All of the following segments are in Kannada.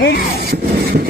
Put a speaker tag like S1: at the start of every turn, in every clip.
S1: ಬಾಬಾ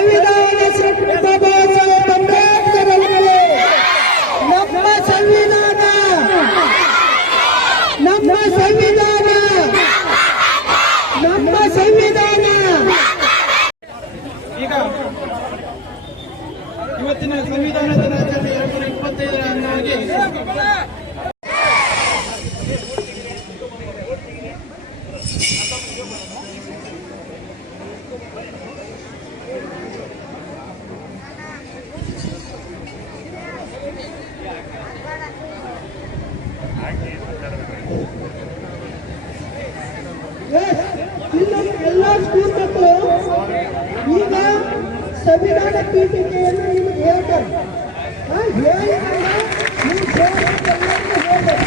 S1: ಸಂವಿಧಾನ ಸೃಷ್ಟಿ ಬಾಬಾ ಸಾಹೇಬ್ ನಮ್ಮ ಸಂವಿಧಾನ. ನಮ್ಮ ಸಂವಿಧಾನ. ನಮ್ಮ ಸಂವಿಧಾನ.
S2: ಈಗ ಇವತ್ತಿನ ಸಂವಿಧಾನ ದಿನಾಚರಣೆ ಎರಡು ಸಾವಿರದ ಇಪ್ಪತ್ತೈದರ ಅಂಗವಾಗಿ
S1: ಎಲ್ಲ ಸ್ಕೂಲ್ ಮಕ್ಕಳು ಈಗ ಸಂವಿಧಾನ ಪೀಠಿಕೆಯನ್ನು ನಿಮಗೆ ಹೇಳ್ತಾರೆ ಆ, ಹೇಳಿದಾಗ ನೀವು ಸೇರ್ಕೊಂಡು ಎಲ್ಲರಿಗೂ ಹೇಳ್ಬೇಕು.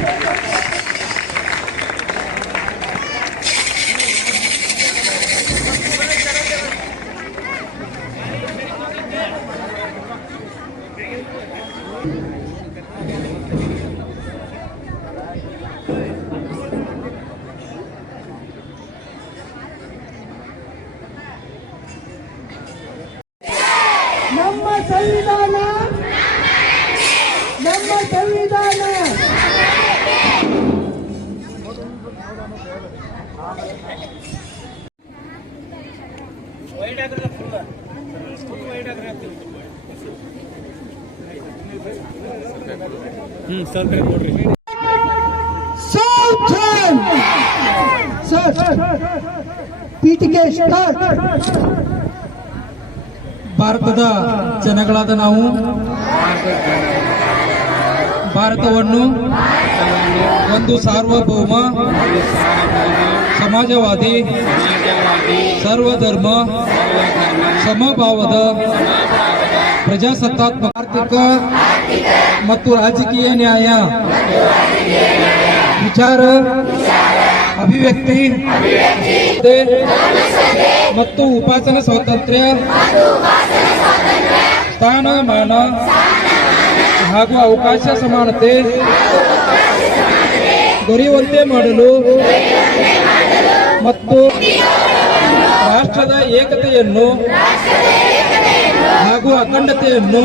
S1: ನಮ್ಮ ಸಂವಿಧಾನ ನಮ್ಮ ಸಂವಿಧಾನ
S2: ವೈಟ್ ಆಗ್ರಲ್ಲ ಫುಲ್ ಫುಲ್ ವೈಟ್ ಆಗ್ರ ಹ್ಮ್ ಸರ್ ಕೊಡ್ರಿ
S1: ಸರ್ ಪೀಠಿಕೆ ಸ್ಟಾರ್ಟ್
S3: ಭಾರತದ ಜನಗಳಾದ ನಾವು. ಭಾರತವನ್ನು ಒಂದು ಸಾರ್ವಭೌಮ, ಸಮಾಜವಾದಿ, ಸರ್ವಧರ್ಮ, ಸಮಭಾವದ ಪ್ರಜಾಸತ್ತಾತ್ಮಕ ಆರ್ಥಿಕ ಮತ್ತು ರಾಜಕೀಯ ನ್ಯಾಯ, ವಿಚಾರ, ಅಭಿವ್ಯಕ್ತಿ ಮತ್ತು ಉಪಾಸನ ಸ್ವಾತಂತ್ರ್ಯ, ಸ್ಥಾನಮಾನ ಹಾಗೂ ಅವಕಾಶ ಸಮಾನತೆ ದೊರೆಯುವಂತೆ ಮಾಡಲು ಮತ್ತು ರಾಷ್ಟ್ರದ ಏಕತೆಯನ್ನು ಹಾಗೂ ಅಖಂಡತೆಯನ್ನು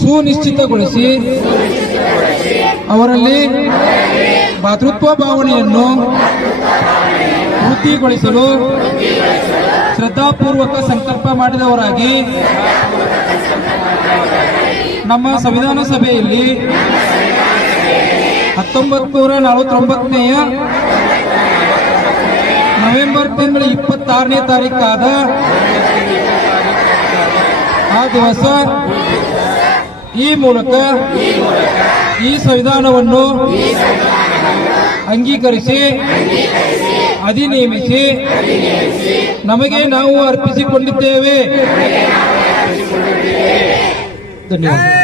S3: ಸುನಿಶ್ಚಿತಗೊಳಿಸಿ ಅವರಲ್ಲಿ ಭಾತೃತ್ವ ಭಾವನೆಯನ್ನು ವೃದ್ಧಿಗೊಳಿಸಲು ಶ್ರದ್ಧಾಪೂರ್ವಕ ಸಂಕಲ್ಪ ಮಾಡಿದವರಾಗಿ ನಮ್ಮ ಸಂವಿಧಾನ ಸಭೆಯಲ್ಲಿ ಹತ್ತೊಂಬತ್ತು ನೂರ ನಲವತ್ತೊಂಬತ್ತನೆಯ ನವೆಂಬರ್ ತಿಂಗಳ ಇಪ್ಪತ್ತಾರನೇ ತಾರೀಕಾದ ಆ ದಿವಸ ಈ ಮೂಲಕ ಈ ಸಂವಿಧಾನವನ್ನು ಅಂಗೀಕರಿಸಿ, ಅಧಿನಿಯಮಿಸಿ ನಮಗೆ ನಾವು ಅರ್ಪಿಸಿಕೊಂಡಿದ್ದೇವೆ.
S1: તો નહીં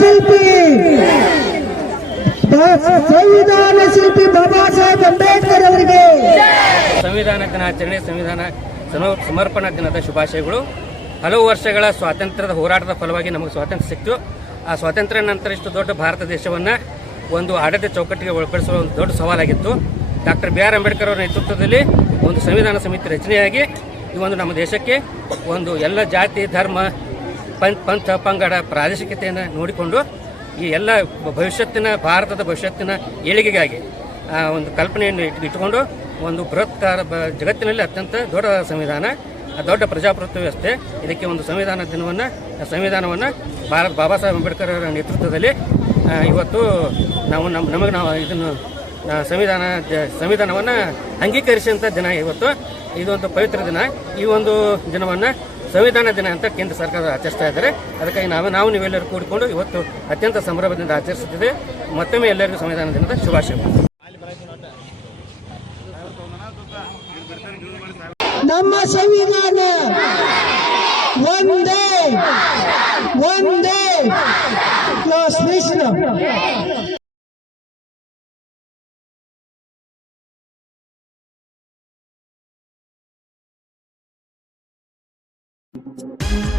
S1: ಶಿಲ್ಪಿ. ಸಂವಿಧಾನ ಶಿಲ್ಪಿ ಬಾಬಾ ಸಾಹೇಬ್ ಅಂಬೇಡ್ಕರ್ ಅವರಿಗೆ.
S4: ಸಂವಿಧಾನ ದಿನಾಚರಣೆ ಸಂವಿಧಾನ ಸಮರ್ಪಣಾ ದಿನದ ಶುಭಾಶಯಗಳು. ಹಲವು ವರ್ಷಗಳ ಸ್ವಾತಂತ್ರ್ಯದ ಹೋರಾಟದ ಫಲವಾಗಿ ನಮಗೆ ಸ್ವಾತಂತ್ರ್ಯ ಸಿಕ್ತು. ಆ ಸ್ವಾತಂತ್ರ್ಯ ನಂತರ ಇಷ್ಟು ದೊಡ್ಡ ಭಾರತ ದೇಶವನ್ನು ಒಂದು ಆಡಳಿತ ಚೌಕಟ್ಟಿಗೆ ಒಳಪಡಿಸುವ ಒಂದು ದೊಡ್ಡ ಸವಾಲಾಗಿತ್ತು. ಡಾಕ್ಟರ್ ಬಿ ಆರ್ ಅಂಬೇಡ್ಕರ್ ಅವರ ನೇತೃತ್ವದಲ್ಲಿ ಒಂದು ಸಂವಿಧಾನ ಸಮಿತಿ ರಚನೆಯಾಗಿ ಈ ಒಂದು ನಮ್ಮ ದೇಶಕ್ಕೆ ಒಂದು ಎಲ್ಲ ಜಾತಿ, ಧರ್ಮ ಪಂಚ ಪಂಥ ಪಂಗಡ ಪ್ರಾದೇಶಿಕತೆಯನ್ನು ನೋಡಿಕೊಂಡು ಈ ಎಲ್ಲ ಭವಿಷ್ಯತ್ತಿನ, ಭಾರತದ ಭವಿಷ್ಯತ್ತಿನ ಏಳಿಗೆಗಾಗಿ ಒಂದು ಕಲ್ಪನೆಯನ್ನು ಇಟ್- ಇಟ್ಟುಕೊಂಡು ಒಂದು ಬೃಹತ್ಕಾರ ಜಗತ್ತಿನಲ್ಲಿ ಅತ್ಯಂತ ದೊಡ್ಡ ಸಂವಿಧಾನ ದೊಡ್ಡ ಪ್ರಜಾಪ್ರಭುತ್ವ ವ್ಯವಸ್ಥೆ ಇದಕ್ಕೆ ಒಂದು ಸಂವಿಧಾನ ದಿನವನ್ನು ಸಂವಿಧಾನವನ್ನು ಭಾರತ ಬಾಬಾ ಸಾಹೇಬ್ ಅಂಬೇಡ್ಕರ್ ಅವರ ನೇತೃತ್ವದಲ್ಲಿ ಇವತ್ತು ನಾವು ನಮ್ಮ ನಮಗೆ ನಾವು ಇದನ್ನು ಸಂವಿಧಾನ ಸಂವಿಧಾನವನ್ನು ಅಂಗೀಕರಿಸಿದಂಥ ದಿನ ಇವತ್ತು. ಇದೊಂದು ಪವಿತ್ರ ದಿನ. ಈ ಒಂದು ದಿನವನ್ನು ಸಂವಿಧಾನ ದಿನ ಅಂತ ಕೇಂದ್ರ ಸರ್ಕಾರ ಆಚರಿಸ್ತಾ ಇದ್ದಾರೆ. ಅದಕ್ಕಾಗಿ ನಾವು ನಾವು ನೀವೆಲ್ಲರೂ ಕೂಡಿಕೊಂಡು ಇವತ್ತು ಅತ್ಯಂತ ಸಂಭ್ರಮದಿಂದ ಆಚರಿಸುತ್ತಿದೆ ಮತ್ತೊಮ್ಮೆ ಎಲ್ಲರಿಗೂ ಸಂವಿಧಾನ ದಿನದ ಶುಭಾಶಯಗಳು
S1: ನಮ್ಮ ಸಂವಿಧಾನ ಒಂದೇ ಒಂದೇ Thank you.